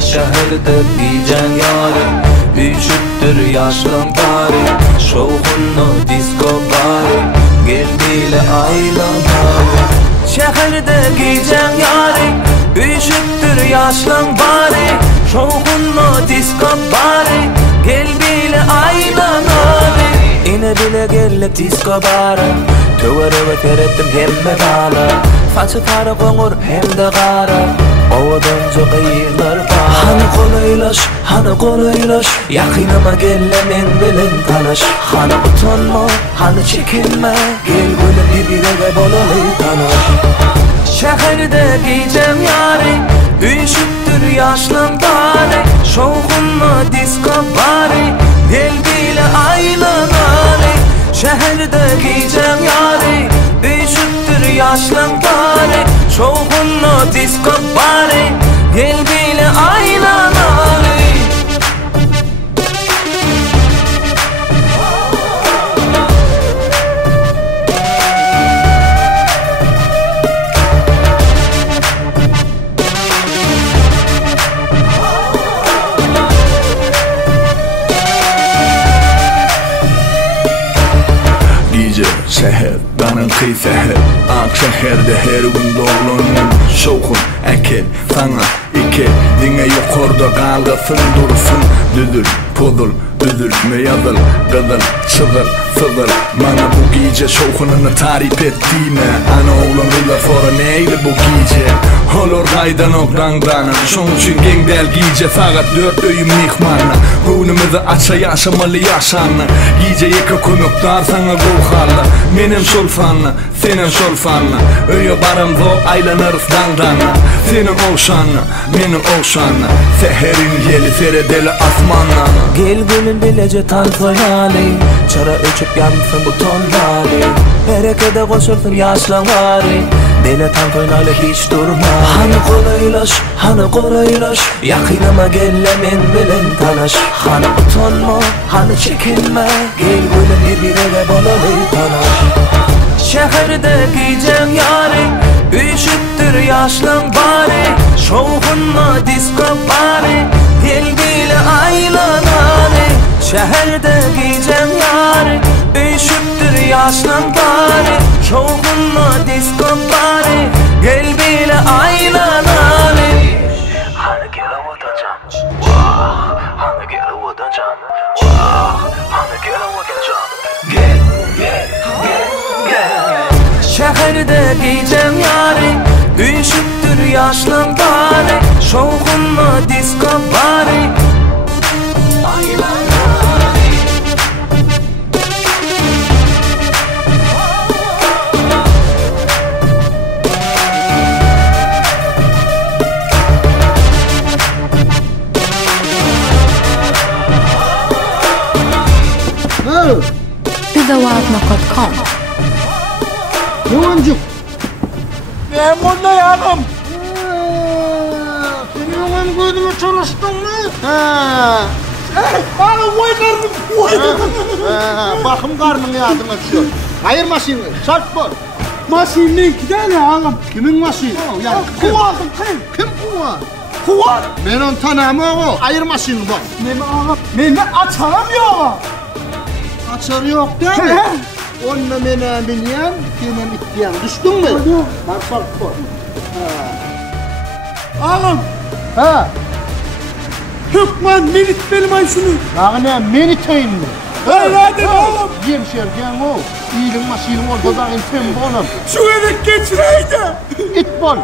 Şehirde diyeceksin yarın, üşüttür yaşlan bari. Şovhunlu disco bari, gel bile aylan bari. Şehirde diyeceksin yarın, üşüttür yaşlan bari. Şovhunlu disco bari, gel bile aylan bari. İne bile gelip disco bari, tövere terettim hemme dala. Saçı tarı konur hem de kara, ovadan çok ayırlar var. Hani kolaylaş, yakınıma gelle men bilen talaş. Hani utanma, hani çekinme, gel böyle birbirine bolalı tanaş. Şehirde giyeceğim yari, üşüttür yaşlan bari. Şovhunlu disco bari, gel bile aylan ali. Şehirde giyeceğim yari, üşüttür yaşlan bari. Şovhunlu disco bari, gel bile aylan ali. Seher, danın kıyseher Ak şehirde her gün doğrunun Şoğun, ekel, sana, ikel Dine yukarıda kalgasın dursun Düdül, pudul, üzülme yazıl Kızıl, çızıl, sızıl Bana bu gece şoğununu tarif ettiğine Ana oğlum bilir sonra neyli bu gece Olur kaydan okrandanı Şun için gengdel gece saat 4 öyüm mihmanı Günümüzü aça yaşamalı yaşanı Gece yeka konuklar sana ruhallı Menem sulfanlı, senin sulfanlı Öyle barım zor aylanırız dangdanı Senin oşanlı, benim oşanlı Seherin yeli seredeli asmanlı Gel gülün bilece tanfayali Çara ölçüp yansın bu tonvari Berekede koşulsun yaşlan vari Dele tanfayali hiç durma Hani kolaylaş Yakınıma gelle men bilen talaş Hani utanma, hani çekinme Gel gülün birbirine bolalı tanaş. Şehirde giyeceğim yari, üşüttür yaşlan bari. Şovhunlu disco bari, gel bile aylan ali. Şehirde giyeceğim yari, üşüttür yaşlan bari. Şovhunlu disco bari, gel bile aylan ali. Hani gele vatancan, hani gele vatancan, hani gele vatancan. Gel. Şehirde giyeceğim yari, üşüttür yaşlan bari. Şovhunlu disco bari, aylan ali. Pizzawaat.com Yoğuncuk. Ben burada yanım. Senin olan gözümü çalıştın mı? Bana koy karnım. Bakım karnın yadına düşüyor. Hayır maşini, şart bol. Maşinin iki tane ağam. Kimin maşini? Kuva aldım. Kim kuva? Kuva. Ben onu tanımam o. Hayır maşini bak. Ne ağam? Ben açaramıyorum. Açar yok değil mi? Onunla mene bilyen, benim ittiyen. Düştün mü? Bak. Ağam. Ha. Hükman menit benim ay şunu. Yani meniteyin mi? Hadi ağam. Yemşerken o. İyilin maşinin ortadan intim oğlum. Şu eve geçireydi. İt bol.